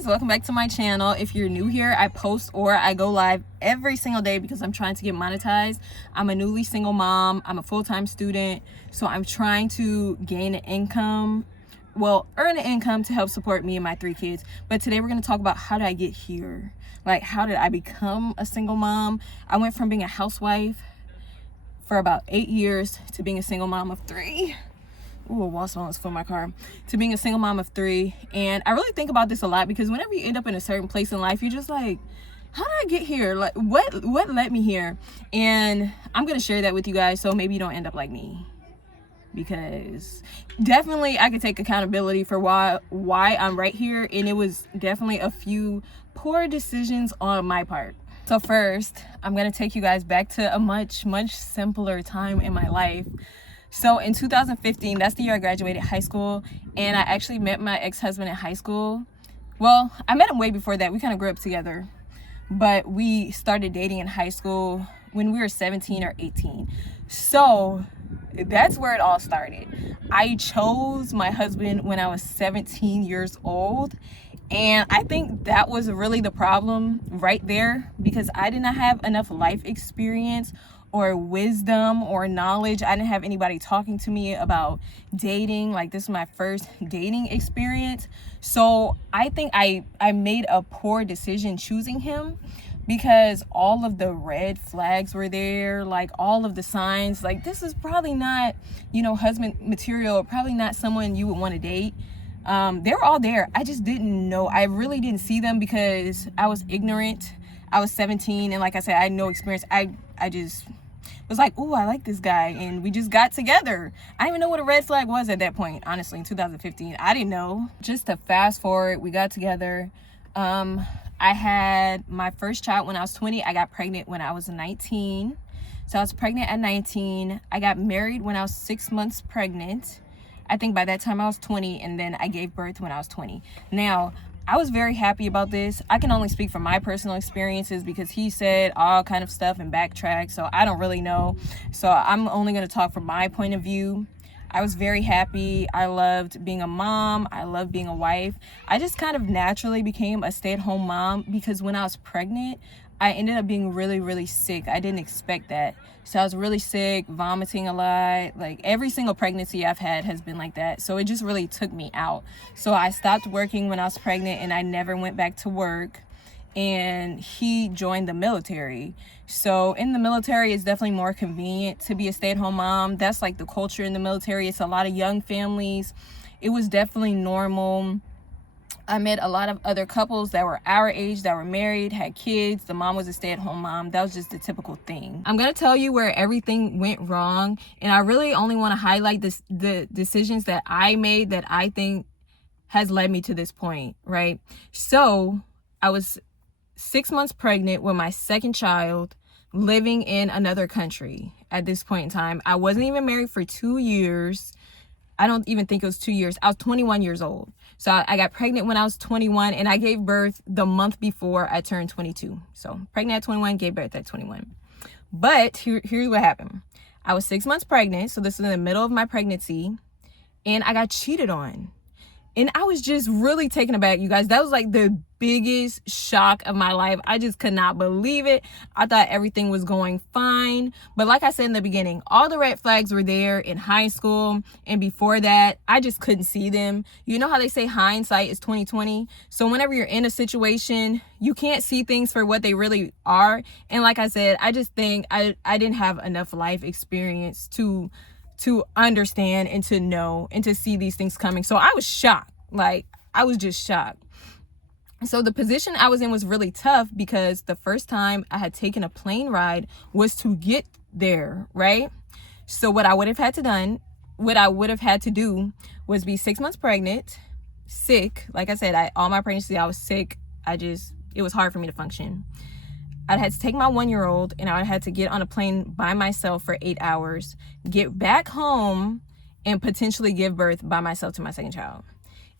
guys, welcome back to my channel. If you're new here, I post or I go live every single day because I'm trying to get monetized. I'm a newly single mom. I'm a full-time student, so I'm trying to gain an income, earn an income to help support me and my 3 kids. But today we're going to talk about how did I get here? Like, how did I become a single mom? I went from being a housewife for about 8 years to being a single mom of 3. Ooh, a wall almost filled my car. To being a single mom of 3. And I really think about this a lot because whenever you end up in a certain place in life, you're just like, how did I get here? Like, what led me here? And I'm going to share that with you guys so maybe you don't end up like me. Because definitely I could take accountability for why I'm right here. And it was definitely a few poor decisions on my part. So first, I'm going to take you guys back to a much simpler time in my life. So in 2015, that's the year I graduated high school, and I actually met my ex-husband in high school. Well, I met him way before that. We kind of grew up together, but we started dating in high school when we were 17 or 18. So that's where it all started. I chose my husband when I was 17 years old, and I think that was really the problem right there because I did not have enough life experience or wisdom or knowledge. I didn't have anybody talking to me about dating. Like, this is my first dating experience. So I think I made a poor decision choosing him because all of the red flags were there, like all of the signs, like this is probably not, husband material, probably not someone you would want to date. They were all there. I just didn't know. I really didn't see them because I was ignorant. I was 17, and like I said, I had no experience. I just was like, ooh, I like this guy, and we just got together. I didn't even know what a red flag was at that point, honestly, in 2015. I didn't know. Just to fast forward, we got together. I had my first child when I was 20. I got pregnant when I was 19. So I was pregnant at 19. I got married when I was 6 months pregnant. I think by that time I was 20, and then I gave birth when I was 20. Now, I was very happy about this. I can only speak from my personal experiences because he said all kind of stuff and backtrack, so I don't really know. So I'm only going to talk from my point of view. I was very happy. I loved being a mom. I loved being a wife. I just kind of naturally became a stay-at-home mom because when I was pregnant, I ended up being really sick. I didn't expect that. So I was really sick, vomiting a lot. Like, every single pregnancy I've had has been like that. So it just really took me out. So I stopped working when I was pregnant and I never went back to work. And he joined the military. So in the military, it's definitely more convenient to be a stay-at-home mom. That's like the culture in the military. It's a lot of young families. It was definitely normal. I met a lot of other couples that were our age, that were married, had kids. The mom was a stay-at-home mom. That was just the typical thing. I'm going to tell you where everything went wrong. And I really only want to highlight the decisions that I made that I think has led me to this point, right? So I was 6 months pregnant with my second child, living in another country at this point in time. I wasn't even married for 2 years. I don't even think it was 2 years. I was 21 years old. So I got pregnant when I was 21, and I gave birth the month before I turned 22. So pregnant at 21, gave birth at 21. But here's what happened. I was 6 months pregnant, so this is in the middle of my pregnancy, and I got cheated on. And I was just really taken aback, you guys. That was like the biggest shock of my life. I just could not believe it. I thought everything was going fine. But like I said in the beginning, all the red flags were there in high school. And before that, I just couldn't see them. You know how they say hindsight is 20/20? So whenever you're in a situation, you can't see things for what they really are. And like I said, I just think I didn't have enough life experience to understand and to know and to see these things coming. So I was shocked. Like, I was just shocked. So the position I was in was really tough because the first time I had taken a plane ride was to get there, right? So what I would have had to do was be 6 months pregnant, sick. Like I said, all my pregnancy, I was sick. It was hard for me to function. I had to take my 1-year-old and I had to get on a plane by myself for 8 hours, get back home, and potentially give birth by myself to my second child.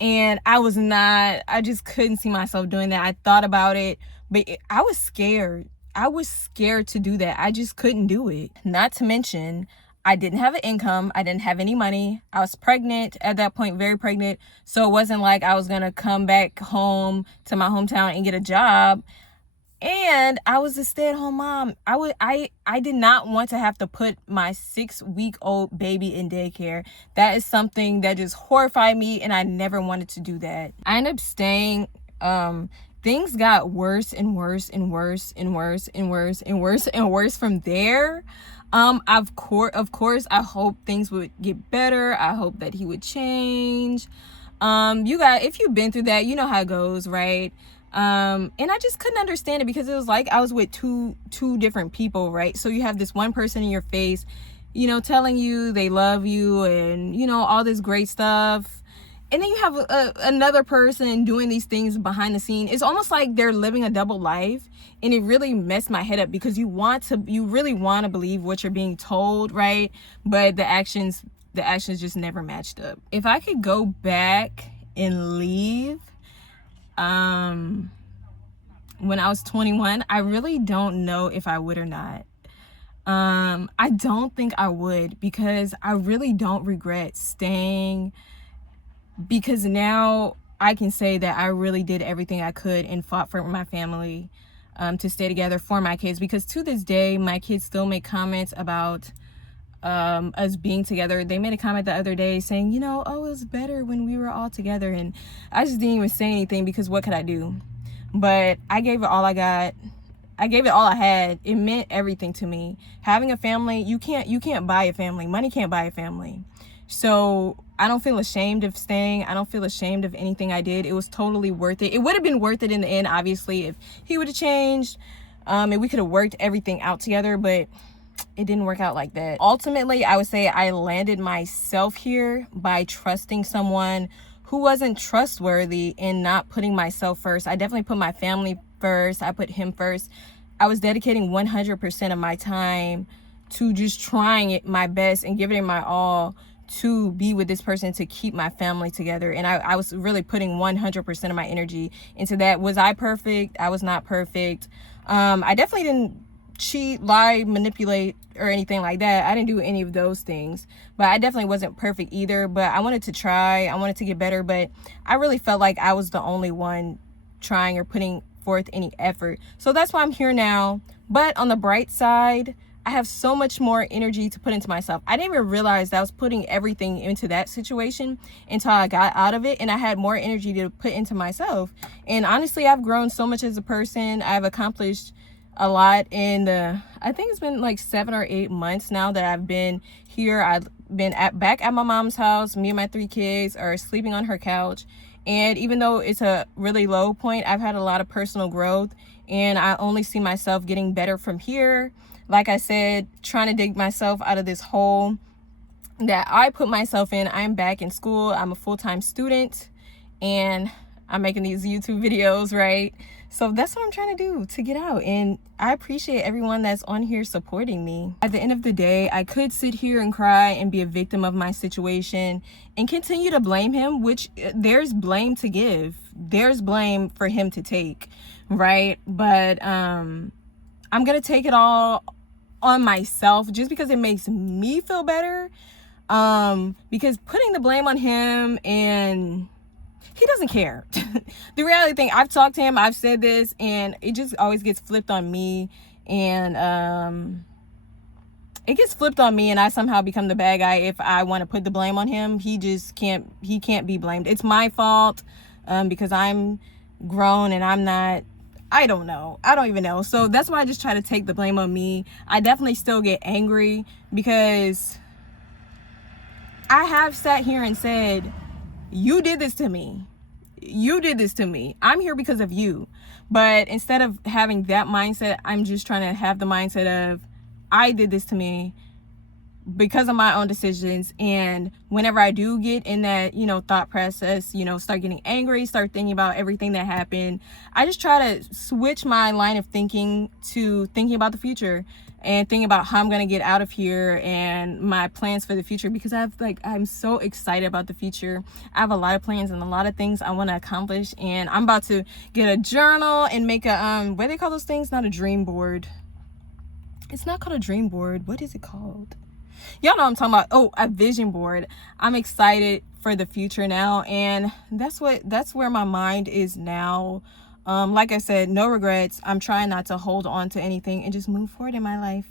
And I just couldn't see myself doing that. I thought about it, but I was scared. I was scared to do that. I just couldn't do it. Not to mention, I didn't have an income. I didn't have any money. I was pregnant at that point, very pregnant. So it wasn't like I was going to come back home to my hometown and get a job. And I was a stay-at-home mom. I did not want to have to put my 6-week-old baby in daycare. That is something that just horrified me, and I never wanted to do that. I ended up staying. Things got worse and worse and worse and worse and worse and worse and worse from there. Of course, I hope things would get better. I hope that he would change. If you've been through that, you know how it goes, right? And I just couldn't understand it because it was like I was with two different people, right? So you have this one person in your face, telling you they love you and, all this great stuff. And then you have another person doing these things behind the scene. It's almost like they're living a double life. And it really messed my head up because you really want to believe what you're being told, right? But the actions just never matched up. If I could go back and leave, when I was 21, I really don't know if I would or not. I don't think I would because I really don't regret staying, because now I can say that I really did everything I could and fought for my family to stay together for my kids, because to this day my kids still make comments about us being together. They made a comment the other day saying, it was better when we were all together, and I just didn't even say anything because what could I do? But I gave it all I got. I gave it all I had. It meant everything to me. Having a family, you can't buy a family. Money can't buy a family. So I don't feel ashamed of staying. I don't feel ashamed of anything I did. It was totally worth it. It would have been worth it in the end, obviously, if he would have changed, and we could have worked everything out together, but it didn't work out like that. Ultimately, I would say I landed myself here by trusting someone who wasn't trustworthy and not putting myself first. I definitely put my family first. I put him first. I was dedicating 100% of my time to just trying it my best and giving it my all to be with this person, to keep my family together. And I was really putting 100% of my energy into that. Was I perfect? I was not perfect. I definitely didn't cheat, lie, manipulate, or anything like that. I didn't do any of those things, but I definitely wasn't perfect either. But I wanted to try. I wanted to get better, but I really felt like I was the only one trying or putting forth any effort. So that's why I'm here now. But on the bright side, I have so much more energy to put into myself. I didn't even realize that I was putting everything into that situation until I got out of it, and I had more energy to put into myself. And honestly, I've grown so much as a person. I've accomplished a lot in I think it's been like 7 or 8 months now that I've been here. I've been back at my mom's house. Me and my 3 kids are sleeping on her couch. And even though it's a really low point, I've had a lot of personal growth, and I only see myself getting better from here. Like I said, trying to dig myself out of this hole that I put myself in. I'm back in school. I'm a full-time student, and I'm making these YouTube videos, right? So that's what I'm trying to do to get out. And I appreciate everyone that's on here supporting me. At the end of the day, I could sit here and cry and be a victim of my situation and continue to blame him, which there's blame to give. There's blame for him to take, right? But I'm going to take it all on myself just because it makes me feel better. Because putting the blame on him, and he doesn't care. The reality thing, I've talked to him, I've said this, and it just always gets flipped on me. And it gets flipped on me, and I somehow become the bad guy if I want to put the blame on him. He can't be blamed. It's my fault, because I'm grown and I'm not, I don't know. I don't even know. So that's why I just try to take the blame on me. I definitely still get angry because I have sat here and said, you did this to me. You did this to me. I'm here because of you. But instead of having that mindset, I'm just trying to have the mindset of, I did this to me because of my own decisions. And whenever I do get in that, thought process, start getting angry, start thinking about everything that happened, I just try to switch my line of thinking to thinking about the future and thinking about how I'm going to get out of here and my plans for the future, because I'm so excited about the future. I have a lot of plans and a lot of things I want to accomplish, and I'm about to get a journal and make a what do they call those things? Not a dream board. It's not called a dream board. What is it called? Y'all know what I'm talking about. Oh, a vision board. I'm excited for the future now, and that's where my mind is now. Like I said, no regrets. I'm trying not to hold on to anything and just move forward in my life.